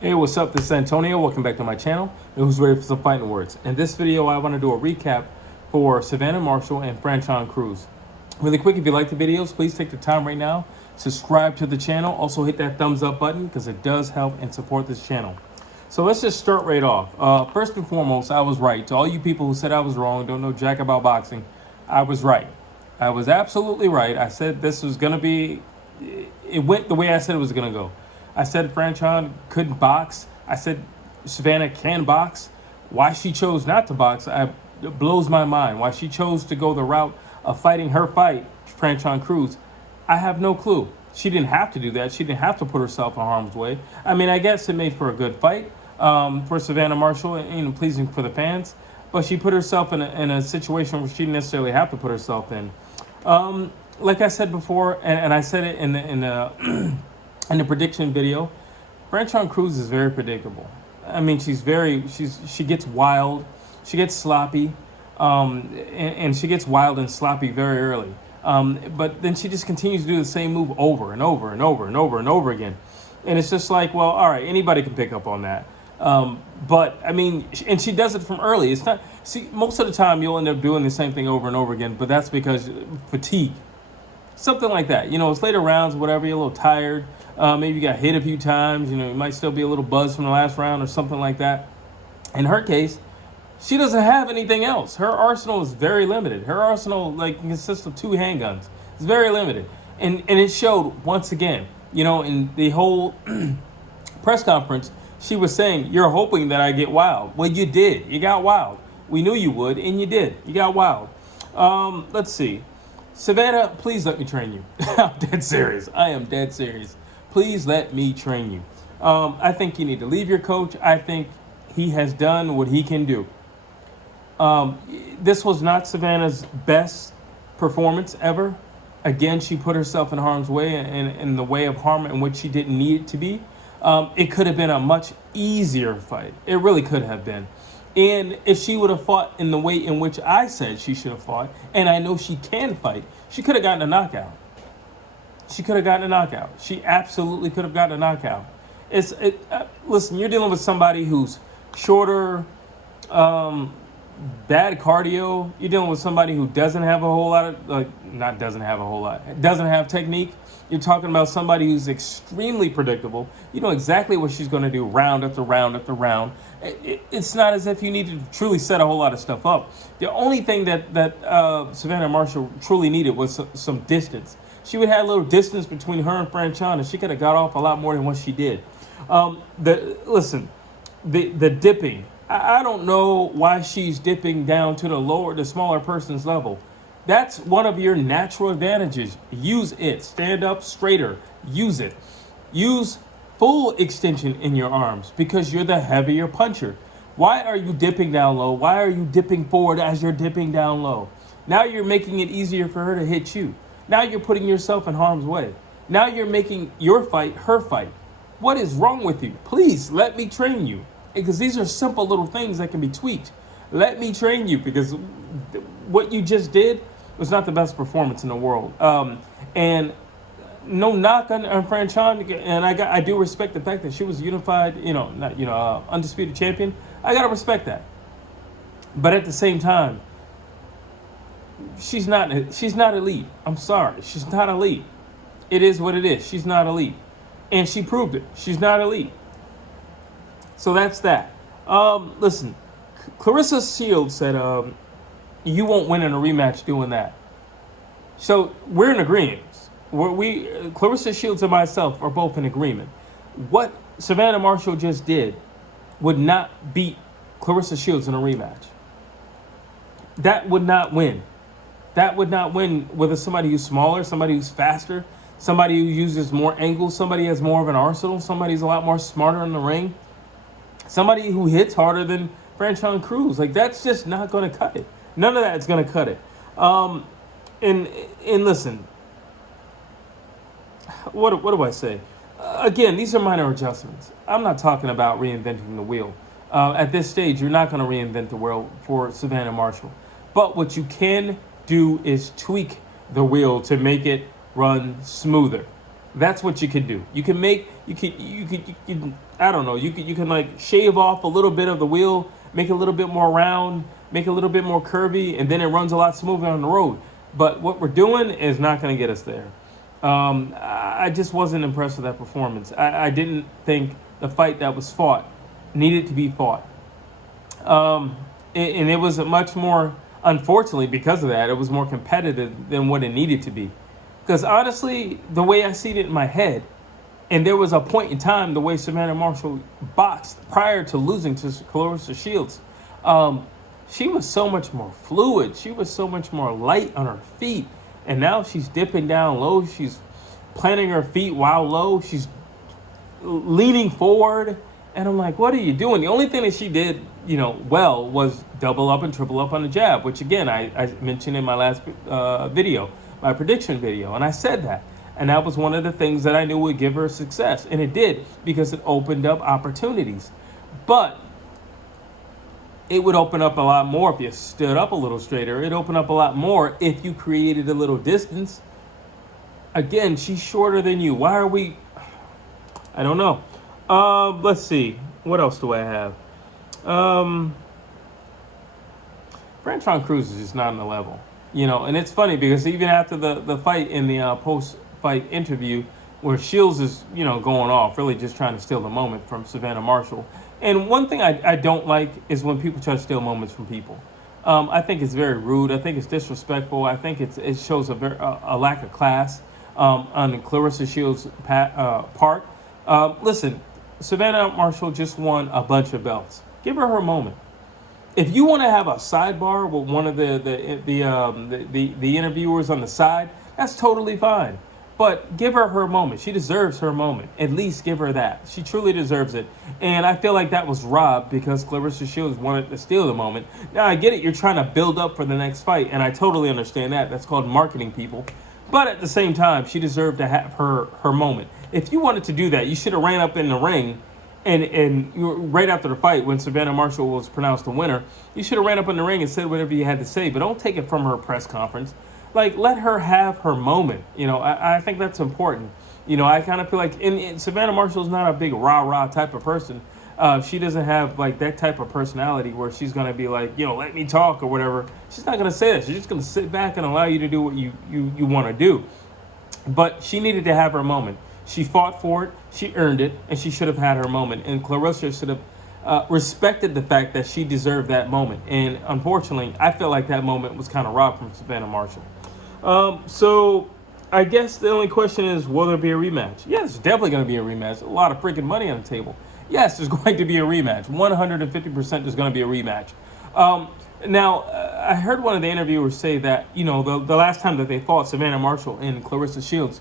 Hey, what's up? This is Antonio. Welcome back to my channel. And who's ready for some fighting words? In this video, I want to do a recap for Savannah Marshall and Franchon Crews. Really quick, if you like the videos, please take the time right now, subscribe to the channel. Also hit that thumbs up button because it does help and support this channel. So let's just start right off. First and foremost, I was right. To all you people who said I was wrong, don't know jack about boxing, I was right. I was absolutely right. I said this was going to be, it went the way I said it was going to go. I said Franchon couldn't box. I said Savannah can box. Why she chose not to box, it blows my mind. Why she chose to go the route of fighting her fight, Franchon Crews, I have no clue. She didn't have to do that. She didn't have to put herself in harm's way. I mean, I guess it made for a good fight for Savannah Marshall and pleasing for the fans. But she put herself in a situation where she didn't necessarily have to put herself in. Like I said before, and I said it in the prediction video, Franchon Crews is very predictable. I mean, she gets wild, she gets sloppy, and she gets wild and sloppy very early. But then she just continues to do the same move over and over and over and over and over again. And it's just like, well, all right, anybody can pick up on that. But I mean, and she does it from early. It's not, see, most of the time you'll end up doing the same thing over and over again, but that's because fatigue. Something like that. You know, it's later rounds, whatever, you're a little tired. Maybe you got hit a few times. You know, you might still be a little buzzed from the last round or something like that. In her case, she doesn't have anything else. Her arsenal is very limited. Her arsenal, like, consists of 2 handguns. It's very limited. And it showed once again, you know, in the whole press conference, she was saying, you're hoping that I get wild. Well, you did. You got wild. We knew you would, and you did. You got wild. Let's see. Savannah, please let me train you. I'm dead serious. I am dead serious. Please let me train you. I think you need to leave your coach. I think he has done what he can do. This was not Savannah's best performance ever. Again, she put herself in harm's way, in the way of harm in which she didn't need it to be. It could have been a much easier fight. It really could have been. And if she would have fought in the way in which I said she should have fought, and I know she can fight, she could have gotten a knockout. She could have gotten a knockout. She absolutely could have gotten a knockout. Listen, you're dealing with somebody who's shorter, bad cardio. You're dealing with somebody who doesn't have a whole lot of, doesn't have technique. You're talking about somebody who's extremely predictable. You know exactly what she's going to do round after round after round. It's not as if you need to truly set a whole lot of stuff up. The only thing that Savannah Marshall truly needed was some distance. She would have a little distance between her and Franchon, and she could have got off a lot more than what she did. The dipping. I don't know why she's dipping down to the smaller person's level. That's one of your natural advantages. Use it. Stand up straighter. Use it. Use full extension in your arms because you're the heavier puncher. Why are you dipping down low? Why are you dipping forward as you're dipping down low? Now you're making it easier for her to hit you. Now you're putting yourself in harm's way. Now you're making your fight her fight. What is wrong with you? Please let me train you. Because these are simple little things that can be tweaked. Let me train you because what you just did was not the best performance in the world. And no knock on Franchon, and I do respect the fact that she was unified, undisputed champion. I gotta respect that. But at the same time, she's not elite. I'm sorry, she's not elite. It is what it is. She's not elite, and she proved it. She's not elite. So that's that. Listen, Claressa Shields said, you won't win in a rematch doing that. So we're in agreement. Claressa Shields and myself are both in agreement. What Savannah Marshall just did would not beat Claressa Shields in a rematch. That would not win. That would not win whether somebody who's smaller, somebody who's faster, somebody who uses more angles, somebody has more of an arsenal, somebody who's a lot more smarter in the ring, somebody who hits harder than Franchon Crews. Like, that's just not going to cut it. None of that is going to cut it. And listen, what do I say? Again, these are minor adjustments. I'm not talking about reinventing the wheel. At this stage, you're not going to reinvent the wheel for Savannah Marshall. But what you can do is tweak the wheel to make it run smoother. That's what you could do. You can make you could I don't know. You can like shave off a little bit of the wheel, make it a little bit more round, make it a little bit more curvy, and then it runs a lot smoother on the road. But what we're doing is not going to get us there. I just wasn't impressed with that performance. I didn't think the fight that was fought needed to be fought. And it was a much more, unfortunately, because of that, it was more competitive than what it needed to be. Because honestly, the way I see it in my head, and there was a point in time, the way Savannah Marshall boxed prior to losing to Claressa Shields, she was so much more fluid. She was so much more light on her feet. And now she's dipping down low. She's planting her feet while low. She's leaning forward. And I'm like, what are you doing? The only thing that she did, well, was double up and triple up on the jab, which again, I mentioned in my last video, my prediction video. And I said that. And that was one of the things that I knew would give her success. And it did, because it opened up opportunities. But it would open up a lot more if you stood up a little straighter. It'd open up a lot more if you created a little distance. Again, she's shorter than you. Why are we... I don't know. Let's see. What else do I have? Franchon Crews is just not on the level. And it's funny because even after the fight in the post-fight interview where Shields is, going off, really just trying to steal the moment from Savannah Marshall. And one thing I don't like is when people try to steal moments from people. I think it's very rude. I think it's disrespectful. I think it shows a lack of class on Claressa Shields' part. Listen, Savannah Marshall just won a bunch of belts. Give her her moment. If you want to have a sidebar with one of the interviewers on the side, that's totally fine. But give her her moment. She deserves her moment. At least give her that. She truly deserves it. And I feel like that was robbed because Claressa Shields wanted to steal the moment. Now, I get it. You're trying to build up for the next fight, and I totally understand that. That's called marketing, people. But at the same time, she deserved to have her moment. If you wanted to do that, you should have ran up in the ring and right after the fight, when Savannah Marshall was pronounced the winner, you should have ran up in the ring and said whatever you had to say. But don't take it from her press conference. Let her have her moment. I think that's important. I kind of feel like and Savannah Marshall's not a big rah-rah type of person. She doesn't have that type of personality where she's going to be like, let me talk or whatever. She's not going to say that. She's just going to sit back and allow you to do what you want to do. But she needed to have her moment. She fought for it. She earned it. And she should have had her moment. And Claressa should have respected the fact that she deserved that moment. And unfortunately, I feel like that moment was kind of robbed from Savannah Marshall. So I guess the only question is, will there be a rematch? Yes, there's definitely going to be a rematch. A lot of freaking money on the table. Yes, there's going to be a rematch. 150% there's going to be a rematch. Now, I heard one of the interviewers say that, the last time that they fought, Savannah Marshall and Claressa Shields,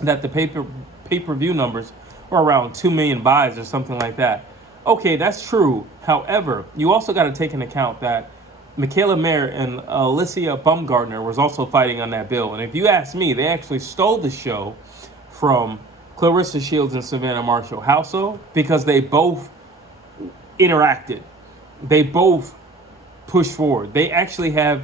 that the pay-per-view numbers were around 2 million buys or something like that. Okay, that's true. However, you also got to take into account that Michaela Mayer and Alicia Baumgartner was also fighting on that bill. And if you ask me, they actually stole the show from Claressa Shields and Savannah Marshall. How so? Because they both interacted. They both pushed forward. They actually have...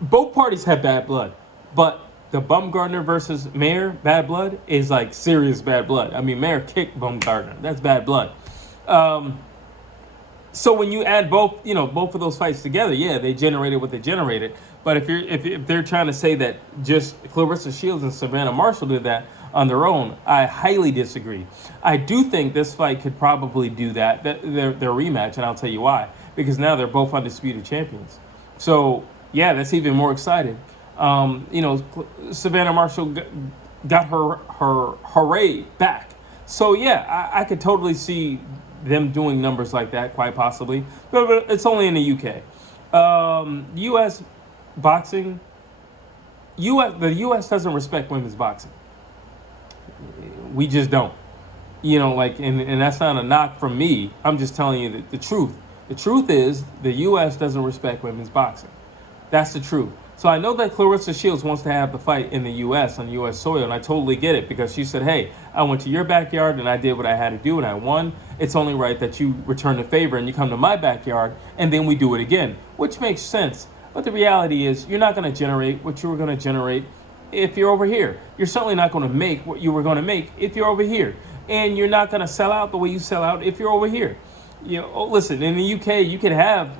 both parties have bad blood. But the Baumgartner versus Mayer bad blood is serious bad blood. I mean, Mayer kicked Baumgartner. That's bad blood. So when you add both of those fights together, yeah, they generated what they generated. But if they're trying to say that just Claressa Shields and Savannah Marshall did that on their own, I highly disagree. I do think this fight could probably do that, their rematch, and I'll tell you why. Because now they're both undisputed champions. So yeah, that's even more exciting. Savannah Marshall got her hooray back. So yeah, I could totally see them doing numbers like that, quite possibly. But it's only in the UK. U.S. boxing, the U.S. doesn't respect women's boxing. We just don't. And that's not a knock from me. I'm just telling you the truth. The truth is the U.S. doesn't respect women's boxing. That's the truth. So I know that Claressa Shields wants to have the fight in the U.S. on U.S. soil, and I totally get it because she said, hey, I went to your backyard and I did what I had to do and I won. It's only right that you return the favor and you come to my backyard and then we do it again, which makes sense. But the reality is you're not going to generate what you were going to generate if you're over here. You're certainly not going to make what you were going to make if you're over here. And you're not going to sell out the way you sell out if you're over here. Listen, in the UK, you can have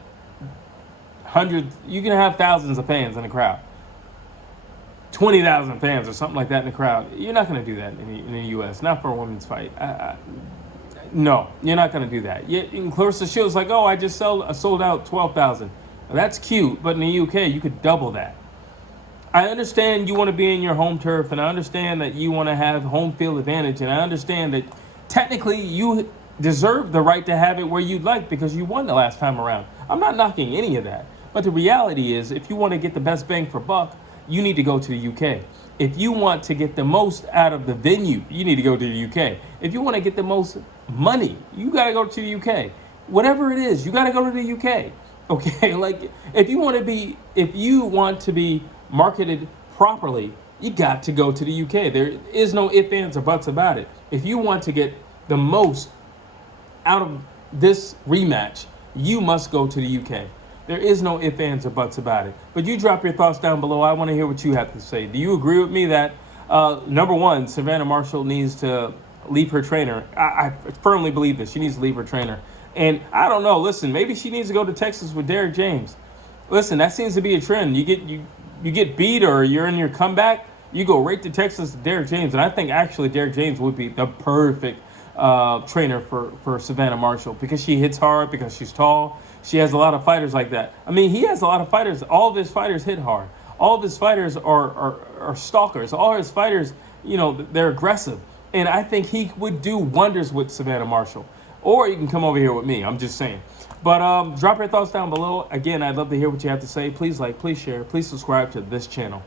thousands of fans in the crowd. 20,000 fans or something like that in the crowd. You're not going to do that in the U.S., not for a women's fight. No, you're not going to do that. In Claressa Shields, like, oh, I just sold out 12,000. Well, that's cute, but in the UK, you could double that. I understand you want to be in your home turf, and I understand that you want to have home field advantage, and I understand that technically you deserve the right to have it where you'd like because you won the last time around. I'm not knocking any of that. But the reality is, if you want to get the best bang for buck, you need to go to the UK. If you want to get the most out of the venue, you need to go to the UK. If you want to get the most money, you got to go to the UK. Whatever it is, you got to go to the UK. Okay, like if you want to be marketed properly, you got to go to the UK. There is no ifs, ands, or buts about it. If you want to get the most out of this rematch, you must go to the UK. There is no ifs, ands, or buts about it. But you drop your thoughts down below. I want to hear what you have to say. Do you agree with me that, number one, Savannah Marshall needs to leave her trainer? I firmly believe this. She needs to leave her trainer. And I don't know. Listen, maybe she needs to go to Texas with Derek James. Listen, that seems to be a trend. You get beat or you're in your comeback, you go right to Texas to Derek James. And I think actually Derek James would be the perfect trainer for Savannah Marshall because she hits hard, because she's tall. She has a lot of fighters like that. I mean, he has a lot of fighters. All of his fighters hit hard. All of his fighters are stalkers. All his fighters, they're aggressive. And I think he would do wonders with Savannah Marshall. Or you can come over here with me. I'm just saying. But drop your thoughts down below. Again, I'd love to hear what you have to say. Please like, please share, please subscribe to this channel.